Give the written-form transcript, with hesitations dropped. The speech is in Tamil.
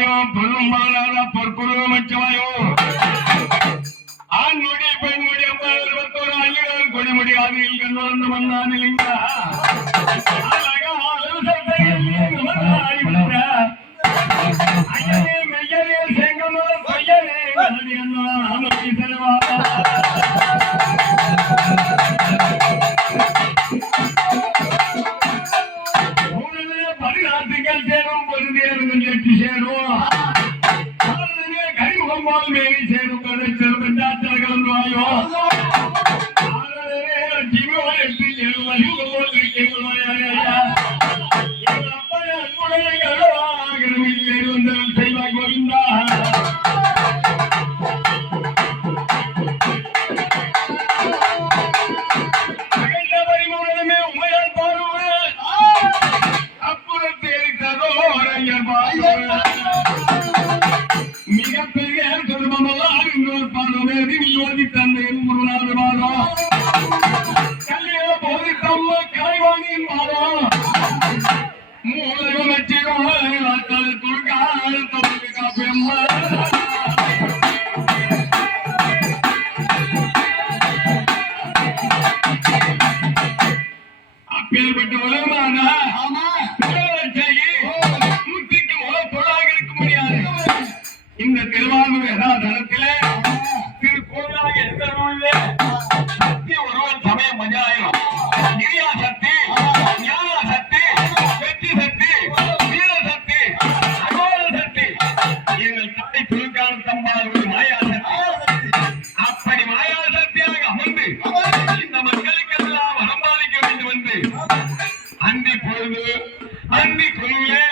மச்சமாயோ பொருளும் பாலாத பொற்குருவ மச்சமாயோ ஆண்முடி பெண்முடி 21 ஆண்டுகள் கொடிமுடி ஆதியில் கண்டு வந்து வந்தான் இல்லைங்களா மெய்யரே செங்கமோ பொய்யரே அமைதி செல்வா பதினாட்டுகள் சேரும் பொருந்தியர்கள் எட்டு சேரும் கரிமுகம்பால் மேரி சேரும் கதைச்சல் கலந்து வாயோ செய்வாய் கோவிந்தா மிகப்பெரிய குடும்பமெல்லாம் இன்னொரு பார்வதி யோதி தந்தையின் முருகனார் மாதம் கல்யாண போதி தம்ம கலைவாணியின் மாதம் மூலகம் வச்சிடும் தமிழ் காப்பியம் அப்பேற்பட்ட உலகமான நூற்றிக்கு முதல் பொருளாக இருக்க முடியாது இந்த திருவாரூர் யதாதனத்திலே திருக்கோவிலாக இருக்கிறவர்களே சக்தி ஒருவன் சமய மஜாயம் கிரியா சக்தி ஞான சக்தி வெற்றி சக்தி வீர சக்தி அகோர சக்தி எங்கள் தாய் துருக்கான தம்பால் ஒரு மாயா சக்தி அப்படி மாயா சக்தியாக அமர்ந்து இந்த மக்களுக்கெல்லாம் வரம்பாதிக்க வேண்டும் என்று அந்தி பொழுது அந்தி கொள்வே